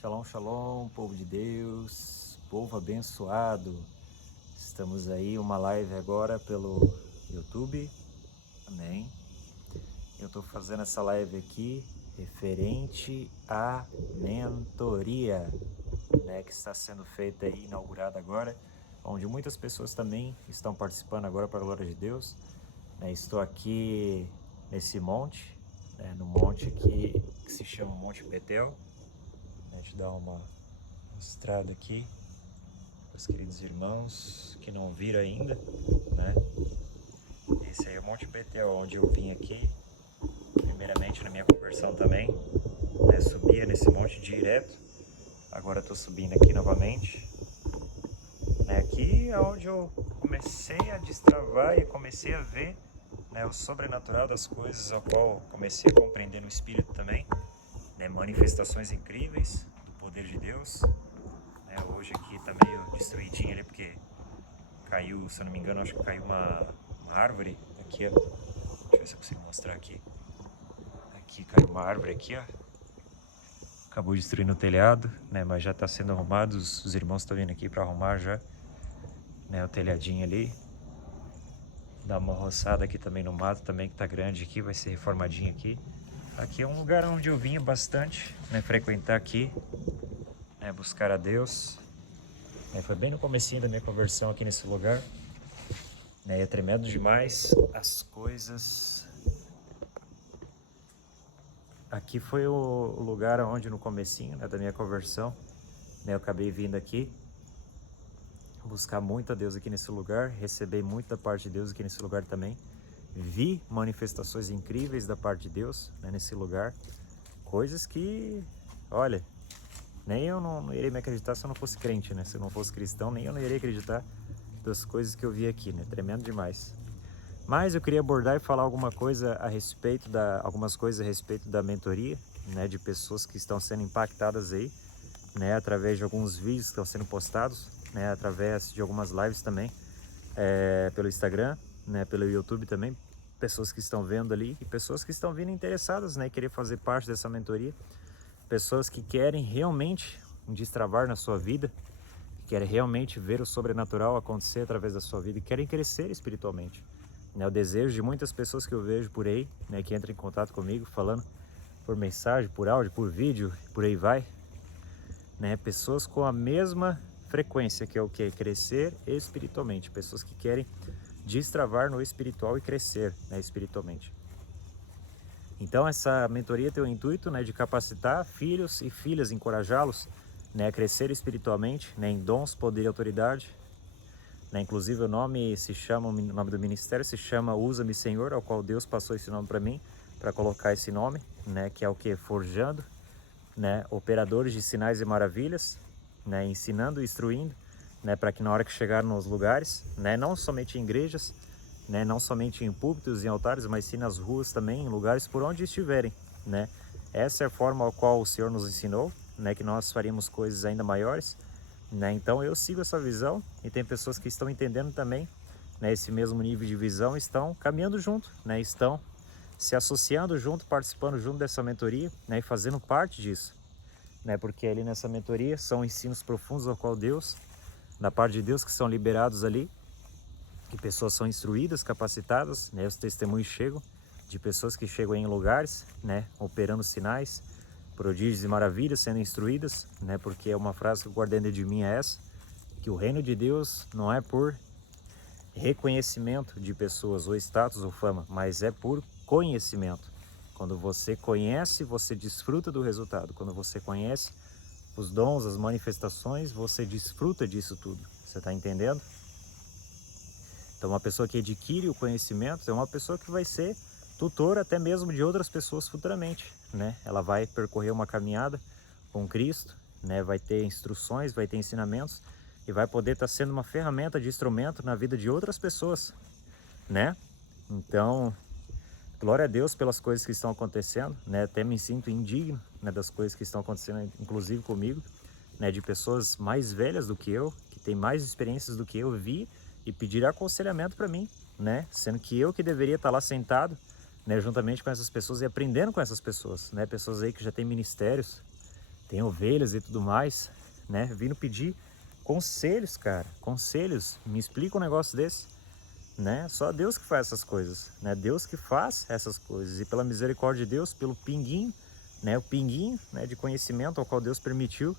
Shalom, shalom, povo de Deus, povo abençoado. Estamos aí, uma live agora pelo YouTube, amém. Eu estou fazendo essa live aqui referente à mentoria, né, que está sendo feita aí, inaugurada agora, onde muitas pessoas também estão participando agora para a glória de Deus. Estou aqui nesse monte, no monte aqui que se chama Monte Betel. Deixa eu dar uma mostrada aqui para os queridos irmãos que não viram ainda, né? Esse aí é o Monte Betel, onde eu vim aqui, primeiramente na minha conversão também, né? Subia nesse monte direto, agora estou subindo aqui novamente, né? Aqui é onde eu comecei a destravar e comecei a ver, né, o sobrenatural das coisas, ao qual comecei a compreender no Espírito também, né? Manifestações incríveis do poder de Deus. Hoje aqui tá meio destruidinho ali porque caiu, se eu não me engano, acho que caiu uma árvore aqui, ó. Deixa eu ver se eu consigo mostrar aqui. Aqui caiu uma árvore aqui, ó. Acabou destruindo o telhado, né? Mas já tá sendo arrumado, os irmãos estão vindo aqui para arrumar já, né? O telhadinho ali. Dá uma roçada aqui também no mato também, que tá grande aqui, vai ser reformadinho aqui. Aqui é um lugar onde eu vinha bastante, né? Frequentar aqui, né? Buscar a Deus. Foi bem no comecinho da minha conversão aqui nesse lugar. É tremendo demais as coisas. Aqui foi o lugar onde no comecinho, né, da minha conversão, né, eu acabei vindo aqui buscar muito a Deus aqui nesse lugar, receber muito da parte de Deus aqui nesse lugar também. Vi manifestações incríveis da parte de Deus, né, nesse lugar. Coisas que, olha, nem eu não iria me acreditar se eu não fosse crente, né? Se eu não fosse cristão, nem eu não iria acreditar das coisas que eu vi aqui, né? Tremendo demais. Mas eu queria abordar e falar algumas coisas a respeito da mentoria, né, de pessoas que estão sendo impactadas aí, né, através de alguns vídeos que estão sendo postados, né, através de algumas lives também, pelo Instagram, né, pelo YouTube também, pessoas que estão vendo ali e pessoas que estão vindo interessadas, né, querer fazer parte dessa mentoria, pessoas que querem realmente destravar na sua vida, que querem realmente ver o sobrenatural acontecer através da sua vida e querem crescer espiritualmente. O desejo de muitas pessoas que eu vejo por aí, né, que entram em contato comigo, falando por mensagem, por áudio, por vídeo, por aí vai, né, pessoas com a mesma frequência, que é o que? Crescer espiritualmente, pessoas que querem destravar no espiritual e crescer, né, espiritualmente. Então essa mentoria tem o intuito, né, de capacitar filhos e filhas, encorajá-los, né, a crescer espiritualmente, né, em dons, poder e autoridade. Inclusive o nome do ministério se chama Usa-me Senhor, ao qual Deus passou esse nome para mim, para colocar esse nome, né, que é o que? Forjando, né, operadores de sinais e maravilhas, né, ensinando e instruindo, né, para que na hora que chegar nos lugares, né, não somente em igrejas, né, não somente em púlpitos e altares, mas sim nas ruas também, em lugares por onde estiverem, né. Essa é a forma ao qual o Senhor nos ensinou, né, que nós faríamos coisas ainda maiores, né? Então eu sigo essa visão e tem pessoas que estão entendendo também, né, esse mesmo nível de visão, estão caminhando junto, né, estão se associando junto, participando junto dessa mentoria, né, e fazendo parte disso, né, porque ali nessa mentoria são ensinos profundos ao qual Deus, da parte de Deus, que são liberados ali, que pessoas são instruídas, capacitadas, né, os testemunhos chegam de pessoas que chegam em lugares, né, operando sinais, prodígios e maravilhas, sendo instruídas, né, porque é uma frase que eu guardei dentro de mim é essa, que o reino de Deus não é por reconhecimento de pessoas, ou status ou fama, mas é por conhecimento. Quando você conhece, você desfruta do resultado. Quando você conhece os dons, as manifestações, você desfruta disso tudo. Você está entendendo? Então uma pessoa que adquire o conhecimento é uma pessoa que vai ser tutor até mesmo de outras pessoas futuramente, né? Ela vai percorrer uma caminhada com Cristo, né? Vai ter instruções, vai ter ensinamentos e vai poder estar sendo uma ferramenta de instrumento na vida de outras pessoas, né? Então, glória a Deus pelas coisas que estão acontecendo, né? Até me sinto indigno, né, das coisas que estão acontecendo, inclusive comigo, né, de pessoas mais velhas do que eu, que têm mais experiências do que eu, vi e pedir aconselhamento para mim, né? Sendo que eu que deveria estar lá sentado, né, juntamente com essas pessoas e aprendendo com essas pessoas, né? Pessoas aí que já têm ministérios, tem ovelhas e tudo mais, né? Vindo pedir conselhos, cara, conselhos. Me explica um negócio desse, né? Só Deus que faz essas coisas, né? Deus que faz essas coisas, e pela misericórdia de Deus, pelo pinguinho, né? O pinguinho, né, de conhecimento ao qual Deus permitiu,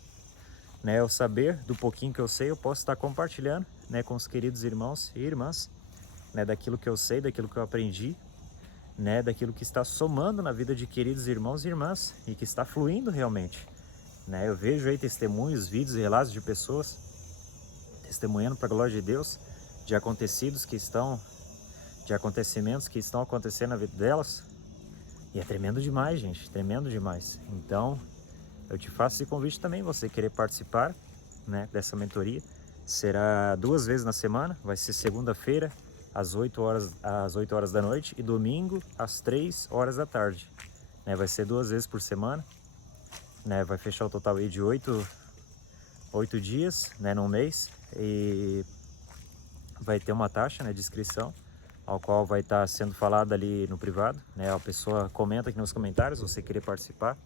né? Eu saber do pouquinho que eu sei, eu posso estar compartilhando, né, com os queridos irmãos e irmãs, né, daquilo que eu sei, daquilo que eu aprendi, né, daquilo que está somando na vida de queridos irmãos e irmãs e que está fluindo realmente, né? Eu vejo aí testemunhos, vídeos e relatos de pessoas testemunhando para a glória de Deus de acontecimentos que estão acontecendo na vida delas, e é tremendo demais, gente, tremendo demais. Então, eu te faço esse convite também, você querer participar, né, dessa mentoria. Será 2 vezes na semana, vai ser segunda-feira às 8 horas da noite e domingo às 3 horas da tarde. Né, vai ser 2 vezes por semana, né, vai fechar o total aí de 8 dias, né, num mês, e vai ter uma taxa, né, de inscrição, ao qual vai estar sendo falado ali no privado, né? A pessoa comenta aqui nos comentários, você querer participar,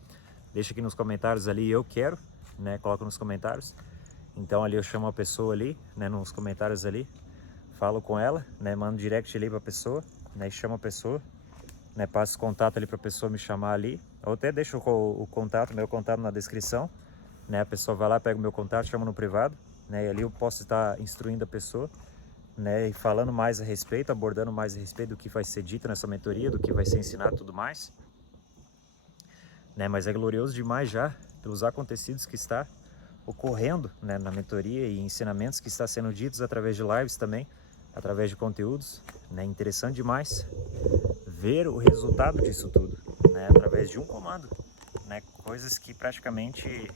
deixa aqui nos comentários ali, eu quero, né? Coloca nos comentários. Então ali eu chamo a pessoa ali, né, nos comentários ali, falo com ela, né, mando direct ali para a pessoa, né, e chamo a pessoa, né, passo contato ali para a pessoa me chamar ali, ou até deixo o contato, meu contato na descrição, né? A pessoa vai lá, pega o meu contato, chama no privado, né? E ali eu posso estar instruindo a pessoa, né, e falando mais a respeito, abordando mais a respeito do que vai ser dito nessa mentoria, do que vai ser ensinado e tudo mais, né? Mas é glorioso demais já pelos acontecidos que está ocorrendo, né, na mentoria, e ensinamentos que está sendo ditos através de lives também, através de conteúdos, né? Interessante demais ver o resultado disso tudo, né, através de um comando, né? Coisas que praticamente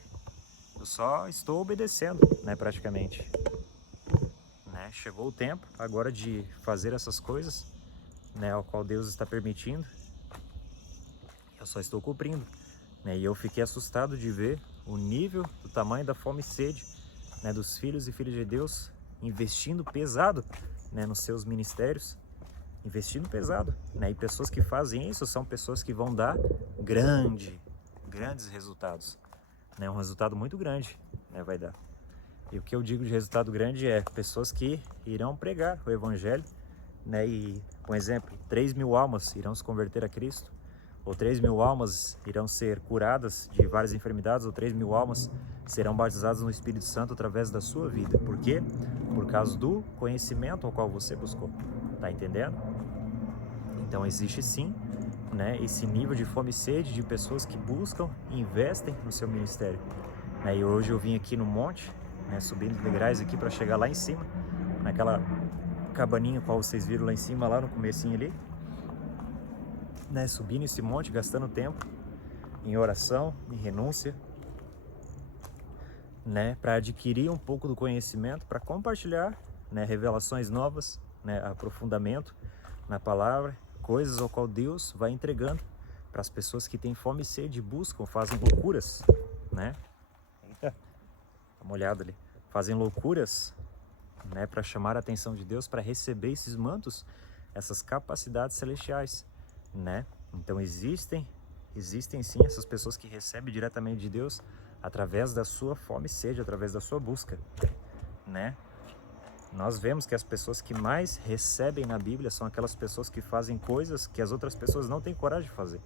eu só estou obedecendo, né, praticamente. Né? Chegou o tempo agora de fazer essas coisas, né, ao qual Deus está permitindo. Eu só estou cumprindo, né? E eu fiquei assustado de ver o nível do tamanho da fome e sede, né, dos filhos e filhas de Deus investindo pesado, né, nos seus ministérios, investindo pesado, né? E pessoas que fazem isso são pessoas que vão dar grandes resultados, né? Um resultado muito grande, né, vai dar. E o que eu digo de resultado grande é pessoas que irão pregar o Evangelho, né? E, um exemplo, 3.000 almas irão se converter a Cristo, ou 3.000 almas irão ser curadas de várias enfermidades, ou 3.000 almas serão batizadas no Espírito Santo através da sua vida. Por quê? Por causa do conhecimento ao qual você buscou. Tá entendendo? Então existe sim, né, esse nível de fome e sede de pessoas que buscam e investem no seu ministério. E hoje eu vim aqui no monte, né, subindo degraus aqui para chegar lá em cima, naquela cabaninha qual vocês viram lá em cima, lá no comecinho ali, né, subindo esse monte, gastando tempo em oração, em renúncia, né, para adquirir um pouco do conhecimento, para compartilhar, né, revelações novas, né, aprofundamento na palavra, coisas ao qual Deus vai entregando para as pessoas que têm fome e sede, buscam, fazem loucuras, né? Eita, dá uma olhada ali. Fazem loucuras, né, para chamar a atenção de Deus, para receber esses mantos, essas capacidades celestiais, né? Então existem sim essas pessoas que recebem diretamente de Deus através da sua fome e sede, através da sua busca, né? Nós vemos que as pessoas que mais recebem na Bíblia são aquelas pessoas que fazem coisas que as outras pessoas não têm coragem de fazer.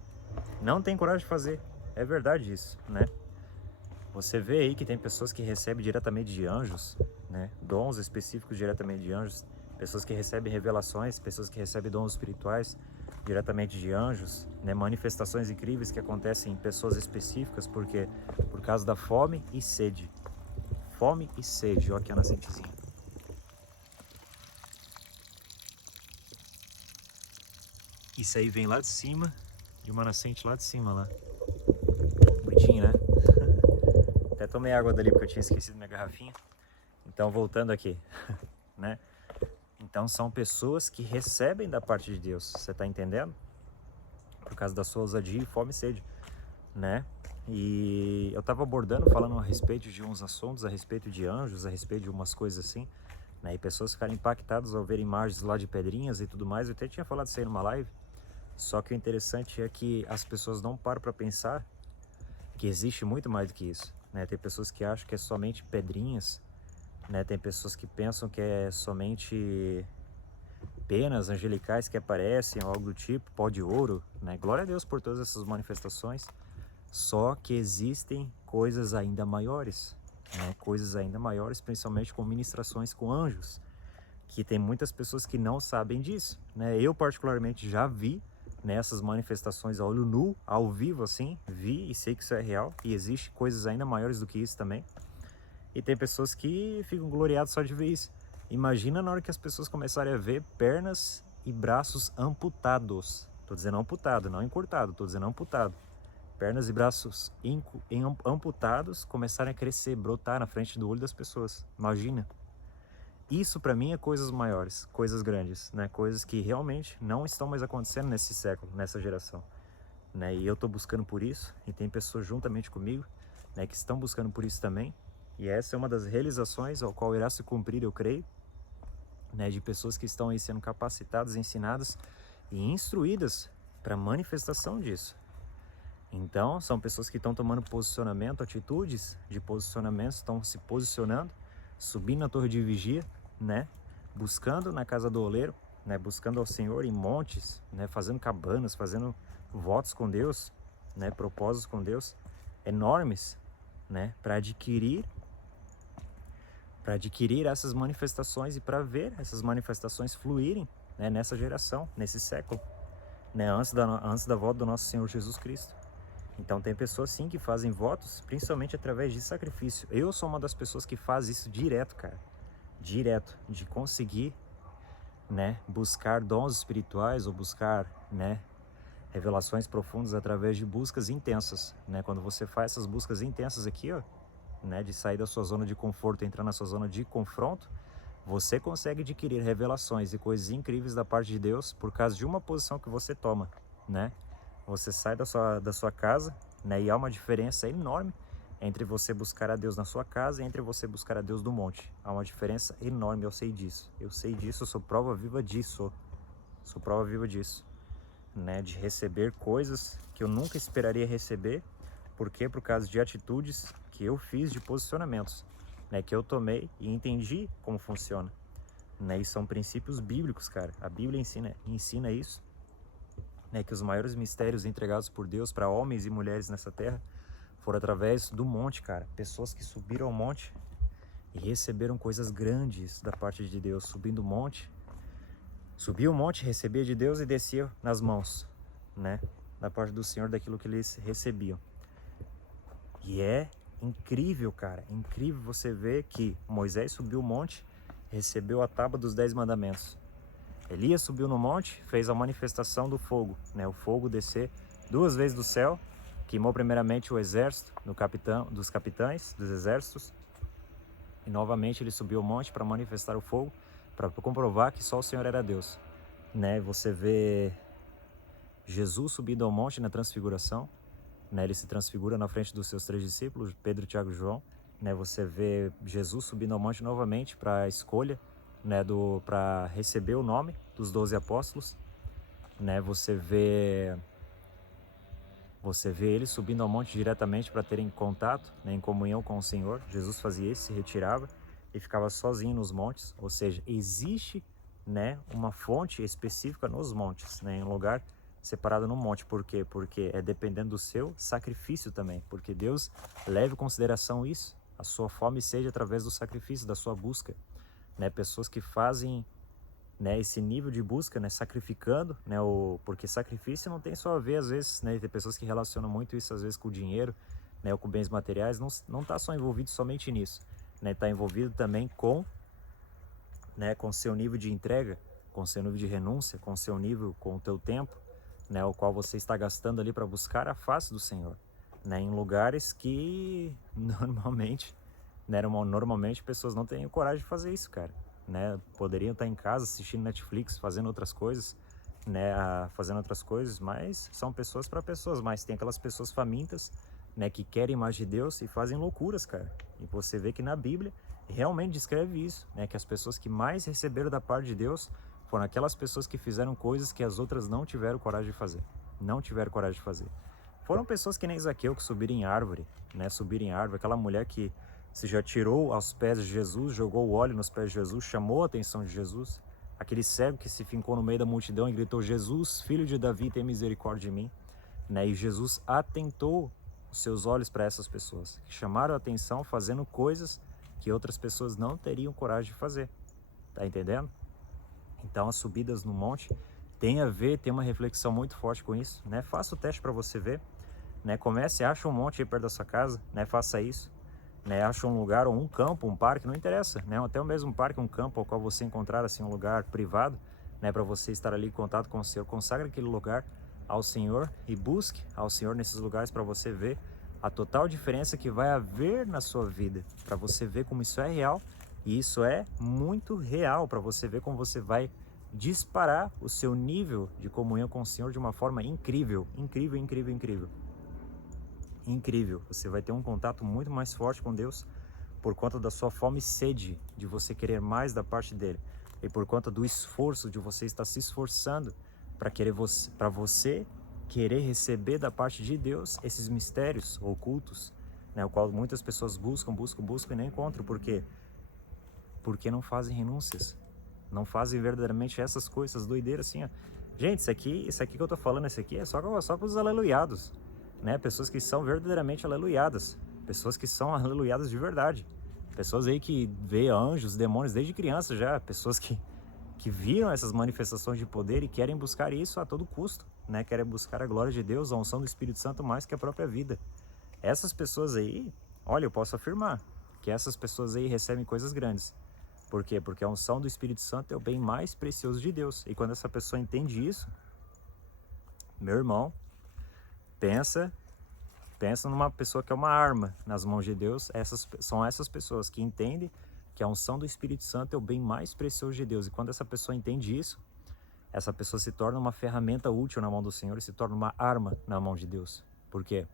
Não têm coragem de fazer. É verdade isso, né? Você vê aí que tem pessoas que recebem diretamente de anjos, né? Dons específicos diretamente de anjos. Pessoas que recebem revelações, pessoas que recebem dons espirituais diretamente de anjos, né? Manifestações incríveis que acontecem em pessoas específicas, porque por causa da fome e sede. Fome e sede, olha aqui a nascentezinha. Isso aí vem lá de cima, de uma nascente lá de cima lá. Bonitinho, né? Até tomei água dali porque eu tinha esquecido minha garrafinha. Então voltando aqui, né? Então são pessoas que recebem da parte de Deus, você tá entendendo? Por causa da sua ousadia, fome e sede, né? E eu tava abordando, falando a respeito de uns assuntos, a respeito de anjos, a respeito de umas coisas assim, né? E pessoas ficaram impactadas ao ver imagens lá de pedrinhas e tudo mais. Eu até tinha falado isso aí numa live. Só que o interessante é que as pessoas não param para pensar que existe muito mais do que isso, né? Tem pessoas que acham que é somente pedrinhas, né? Tem pessoas que pensam que é somente penas angelicais que aparecem, algo do tipo, pó de ouro, né? Glória a Deus por todas essas manifestações, só que existem coisas ainda maiores, né? Coisas ainda maiores, principalmente com ministrações com anjos, que tem muitas pessoas que não sabem disso, né? Eu particularmente já vi nessas manifestações a olho nu, ao vivo assim, vi e sei que isso é real, e existe coisas ainda maiores do que isso também. E tem pessoas que ficam gloriadas só de ver isso. Imagina na hora que as pessoas começarem a ver pernas e braços amputados. Tô dizendo amputado, não encurtado, tô dizendo amputado. Pernas e braços amputados começarem a crescer, brotar na frente do olho das pessoas. Imagina. Isso para mim é coisas maiores, coisas grandes, né? Coisas que realmente não estão mais acontecendo nesse século, nessa geração, né? E eu tô buscando por isso, e tem pessoas juntamente comigo, né, que estão buscando por isso também. E essa é uma das realizações ao qual irá se cumprir, eu creio, né, de pessoas que estão aí sendo capacitadas, ensinadas e instruídas para manifestação disso. Então, são pessoas que estão tomando posicionamento, atitudes de posicionamento, estão se posicionando, subindo na torre de vigia, né, buscando na casa do oleiro, né, buscando ao Senhor em montes, né, fazendo cabanas, fazendo votos com Deus, né, propósitos com Deus enormes, né, para adquirir essas manifestações e para ver essas manifestações fluírem, né, nessa geração, nesse século, né, antes da volta do nosso Senhor Jesus Cristo. Então tem pessoas sim que fazem votos, principalmente através de sacrifício. Eu sou uma das pessoas que faz isso direto, cara. Direto, de conseguir, né, buscar dons espirituais ou buscar, né, revelações profundas através de buscas intensas, né? Quando você faz essas buscas intensas aqui, ó, né, de sair da sua zona de conforto e entrar na sua zona de confronto, você consegue adquirir revelações e coisas incríveis da parte de Deus por causa de uma posição que você toma, né? Você sai da sua casa, né, e há uma diferença enorme entre você buscar a Deus na sua casa e entre você buscar a Deus no monte. Há uma diferença enorme, eu sei disso. Eu sei disso, eu sou prova viva disso. Sou prova viva disso, né, de receber coisas que eu nunca esperaria receber. Por quê? Por causa de atitudes que eu fiz, de posicionamentos, né, que eu tomei e entendi como funciona, né? E são princípios bíblicos, cara. A Bíblia ensina isso, né, que os maiores mistérios entregados por Deus para homens e mulheres nessa terra foram através do monte, cara. Pessoas que subiram ao monte e receberam coisas grandes da parte de Deus, subindo o monte. Subia o monte, recebia de Deus e descia nas mãos, né, da parte do Senhor daquilo que eles recebiam. E é incrível, cara, incrível você ver que Moisés subiu o monte, recebeu a tábua dos 10 mandamentos. Elias subiu no monte, fez a manifestação do fogo, né, o fogo descer 2 vezes do céu, queimou primeiramente o exército dos capitães dos exércitos, e novamente ele subiu o monte para manifestar o fogo, para comprovar que só o Senhor era Deus, né? Você vê Jesus subindo ao monte na transfiguração, né? Ele se transfigura na frente dos seus 3 discípulos, Pedro, Tiago e João, né? Você vê Jesus subindo ao monte novamente para a escolha, né, para receber o nome dos 12 apóstolos, né? Você vê ele subindo ao monte diretamente para terem contato, né, em comunhão com o Senhor. Jesus fazia isso, se retirava e ficava sozinho nos montes. Ou seja, existe, né, uma fonte específica nos montes, né, em um lugar separado no monte. Por quê? Porque é dependendo do seu sacrifício também. Porque Deus leva em consideração isso. A sua fome seja através do sacrifício, da sua busca, né? Pessoas que fazem, né, esse nível de busca, né, sacrificando, né, porque sacrifício não tem só a ver, às vezes, né, tem pessoas que relacionam muito isso, às vezes, com o dinheiro, né, ou com bens materiais, não está só envolvido somente nisso, né, está envolvido também com, né, com seu nível de entrega, com seu nível de renúncia, com seu nível, com o teu tempo, né, o qual você está gastando ali para buscar a face do Senhor, né, em lugares que normalmente pessoas não têm coragem de fazer isso, cara. Né, poderiam estar em casa assistindo Netflix, fazendo outras coisas, né, fazendo outras coisas, mas são pessoas para pessoas, mas tem aquelas pessoas famintas, né, que querem mais de Deus e fazem loucuras, cara. E você vê que na Bíblia realmente descreve isso, né, que as pessoas que mais receberam da parte de Deus foram aquelas pessoas que fizeram coisas que as outras não tiveram coragem de fazer, Foram pessoas que nem Zaqueu, que subiram em árvore, né? Subiram em árvore. Aquela mulher que se já tirou aos pés de Jesus, jogou o óleo nos pés de Jesus, chamou a atenção de Jesus. Aquele cego que se fincou no meio da multidão e gritou: Jesus, filho de Davi, tem misericórdia de mim. Né? E Jesus atentou os seus olhos para essas pessoas, que chamaram a atenção fazendo coisas que outras pessoas não teriam coragem de fazer. Tá entendendo? Então as subidas no monte tem a ver, tem uma reflexão muito forte com isso, né? Faça o teste para você ver, né? Comece, acha um monte aí perto da sua casa, né? Faça isso, né? Acha um lugar ou um campo, um parque, não interessa, né? Até o mesmo parque, um campo ao qual você encontrar assim um lugar privado, né? Para você estar ali em contato com o Senhor, consagre aquele lugar ao Senhor e busque ao Senhor nesses lugares para você ver a total diferença que vai haver na sua vida, para você ver como isso é real. E isso é muito real, para você ver como você vai disparar o seu nível de comunhão com o Senhor de uma forma incrível, incrível, incrível, incrível. Incrível. Você vai ter um contato muito mais forte com Deus por conta da sua fome e sede de você querer mais da parte dele e por conta do esforço de você estar se esforçando para você querer receber da parte de Deus esses mistérios ocultos, né, o qual muitas pessoas buscam e não encontram. Por quê? Porque não fazem renúncias, não fazem verdadeiramente essas coisas doideiras assim, ó. Gente, isso aqui que eu tô falando, esse aqui é só com os aleluiados, né? Pessoas que são verdadeiramente aleluiadas, pessoas que são aleluiadas de verdade, pessoas aí que vê anjos, demônios desde criança já, pessoas que viram essas manifestações de poder e querem buscar isso a todo custo, né? Querem buscar a glória de Deus, a unção do Espírito Santo mais que a própria vida. Essas pessoas aí, olha, eu posso afirmar que essas pessoas aí recebem coisas grandes. Por quê? Porque a unção do Espírito Santo é o bem mais precioso de Deus. E quando essa pessoa entende isso, meu irmão, pensa numa pessoa que é uma arma nas mãos de Deus. São essas pessoas que entendem que a unção do Espírito Santo é o bem mais precioso de Deus. E quando essa pessoa entende isso, essa pessoa se torna uma ferramenta útil na mão do Senhor e se torna uma arma na mão de Deus. Por quê?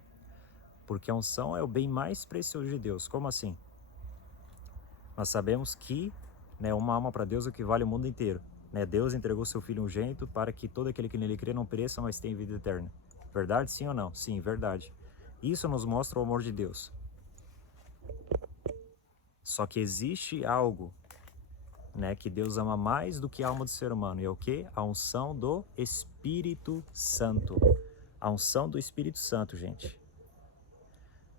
Porque a unção é o bem mais precioso de Deus. Como assim? Nós sabemos que, né, uma alma para Deus equivale ao mundo inteiro. Né? Deus entregou seu Filho unigênito para que todo aquele que nele crê não pereça, mas tenha vida eterna. Verdade, sim ou não? Sim, verdade. Isso nos mostra o amor de Deus. Só que existe algo, né, que Deus ama mais do que a alma do ser humano. E é o quê? A unção do Espírito Santo. A unção do Espírito Santo, gente,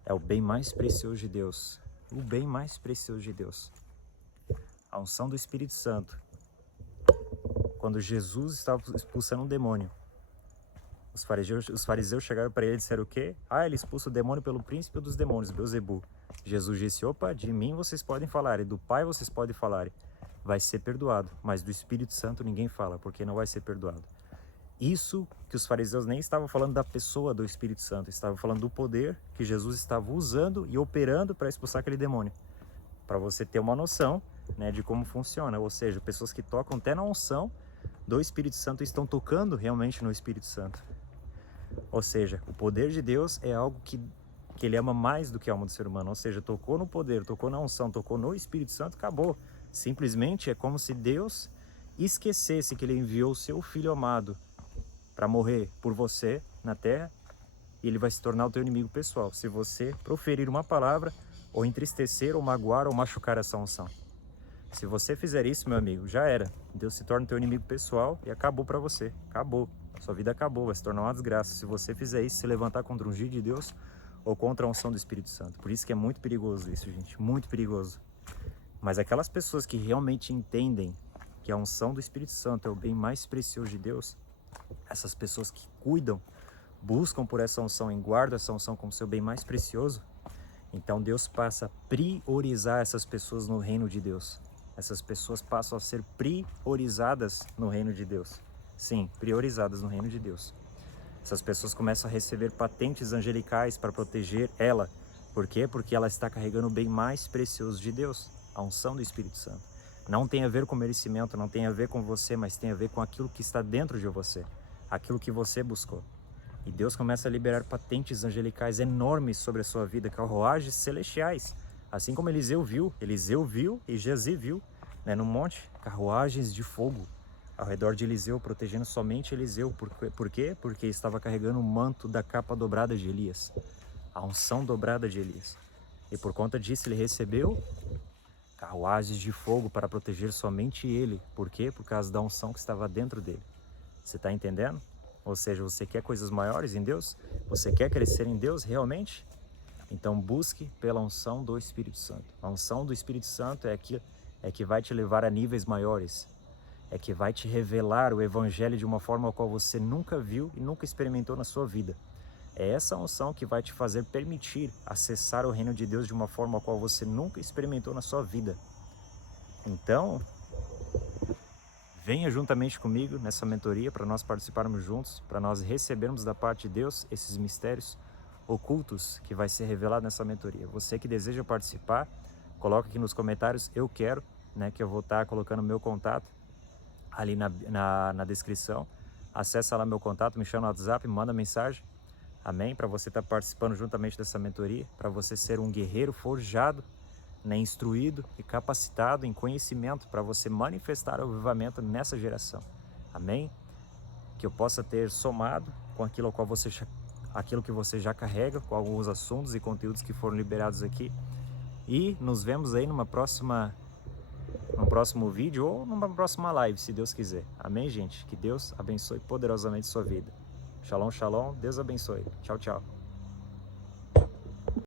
é o bem mais precioso de Deus. O bem mais precioso de Deus. A unção do Espírito Santo. Quando Jesus estava expulsando um demônio, os fariseus chegaram para ele e disseram o quê? Ah, ele expulsa o demônio pelo príncipe dos demônios, Beelzebul. Jesus disse: opa, de mim vocês podem falar, e do Pai vocês podem falar, vai ser perdoado. Mas do Espírito Santo ninguém fala, porque não vai ser perdoado. Isso que os fariseus nem estavam falando da pessoa do Espírito Santo, estavam falando do poder que Jesus estava usando e operando para expulsar aquele demônio. Para você ter uma noção, né, de como funciona. Ou seja, pessoas que tocam até na unção do Espírito Santo estão tocando realmente no Espírito Santo. Ou seja, o poder de Deus é algo que ele ama mais do que a alma do ser humano. Ou seja, tocou no poder, tocou na unção, tocou no Espírito Santo, acabou. Simplesmente é como se Deus esquecesse que ele enviou o seu Filho amado para morrer por você na terra, e ele vai se tornar o teu inimigo pessoal se você proferir uma palavra ou entristecer, ou magoar, ou machucar essa unção. Se você fizer isso, meu amigo, já era. Deus se torna teu inimigo pessoal e acabou para você. Acabou. Sua vida acabou, vai se tornar uma desgraça. Se você fizer isso, se levantar contra um ungido de Deus ou contra a unção do Espírito Santo. Por isso que é muito perigoso isso, gente. Muito perigoso. Mas aquelas pessoas que realmente entendem que a unção do Espírito Santo é o bem mais precioso de Deus, essas pessoas que cuidam, buscam por essa unção e guardam essa unção como seu bem mais precioso, então Deus passa a priorizar essas pessoas no reino de Deus. Essas pessoas passam a ser priorizadas no reino de Deus. Sim, priorizadas no reino de Deus. Essas pessoas começam a receber patentes angelicais para proteger ela. Por quê? Porque ela está carregando o bem mais precioso de Deus, a unção do Espírito Santo. Não tem a ver com merecimento, não tem a ver com você, mas tem a ver com aquilo que está dentro de você, aquilo que você buscou. E Deus começa a liberar patentes angelicais enormes sobre a sua vida, carruagens celestiais. Assim como Eliseu viu e Geazi viu, né, no monte, carruagens de fogo. ao redor de Eliseu, protegendo somente Eliseu. Por quê? Porque estava carregando o manto da capa dobrada de Elias, a unção dobrada de Elias. E por conta disso ele recebeu carruagens de fogo para proteger somente ele. Por quê? Por causa da unção que estava dentro dele. Você está entendendo? Ou seja, você quer coisas maiores em Deus? Você quer crescer em Deus realmente? Então busque pela unção do Espírito Santo. A unção do Espírito Santo é que vai te levar a níveis maiores. É que vai te revelar o Evangelho de uma forma a qual você nunca viu e nunca experimentou na sua vida. É essa unção que vai te fazer permitir acessar o reino de Deus de uma forma a qual você nunca experimentou na sua vida. Então, venha juntamente comigo nessa mentoria para nós participarmos juntos, para nós recebermos da parte de Deus esses mistérios ocultos que vai ser revelado nessa mentoria. Você que deseja participar, coloca aqui nos comentários, eu quero, né, que eu vou estar colocando meu contato ali na descrição. Acessa lá meu contato, me chama no WhatsApp, manda mensagem, amém? Para você estar participando juntamente dessa mentoria, para você ser um guerreiro forjado, né, instruído e capacitado em conhecimento para você manifestar o avivamento nessa geração, amém? Que eu possa ter somado com aquilo que você já carrega, com alguns assuntos e conteúdos que foram liberados aqui, e nos vemos aí num próximo vídeo ou numa próxima live, se Deus quiser. Amém, gente? Que Deus abençoe poderosamente sua vida. Shalom, shalom. Deus abençoe. Tchau, tchau.